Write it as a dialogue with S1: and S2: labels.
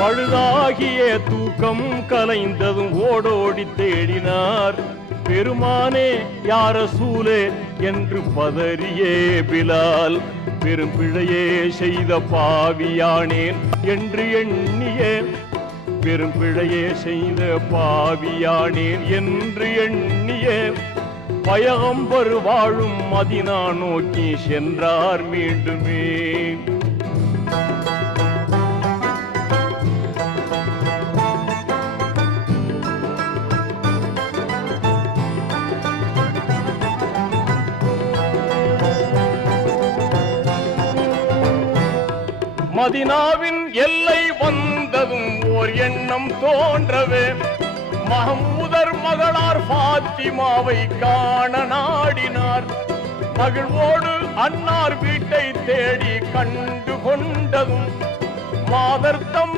S1: பழுதாகிய தூக்கம் கலைந்ததும் ஓடோடி தேடினார். பெருமானே யார சூலே? என்று பதறியே பிலால். பெரும் பிழையே செய்த பாவியானேன் என்று எண்ணியே. பெரும் பிழையே செய்த பாவியானேன் என்று எண்ணியே. பயகம்பர் வாழும் மதினா நோக்கி சென்றார் மீண்டுமே. மதினாவின் எல்லை வந்ததும் ஓர் எண்ணம் தோன்றவே. மஹமூதர் மகளார் பாத்திமாவை காண நாடினார். மகிழ்வோடு அன்னார் வீட்டை தேடி கண்டு கொண்டதும். மாதர்த்தம்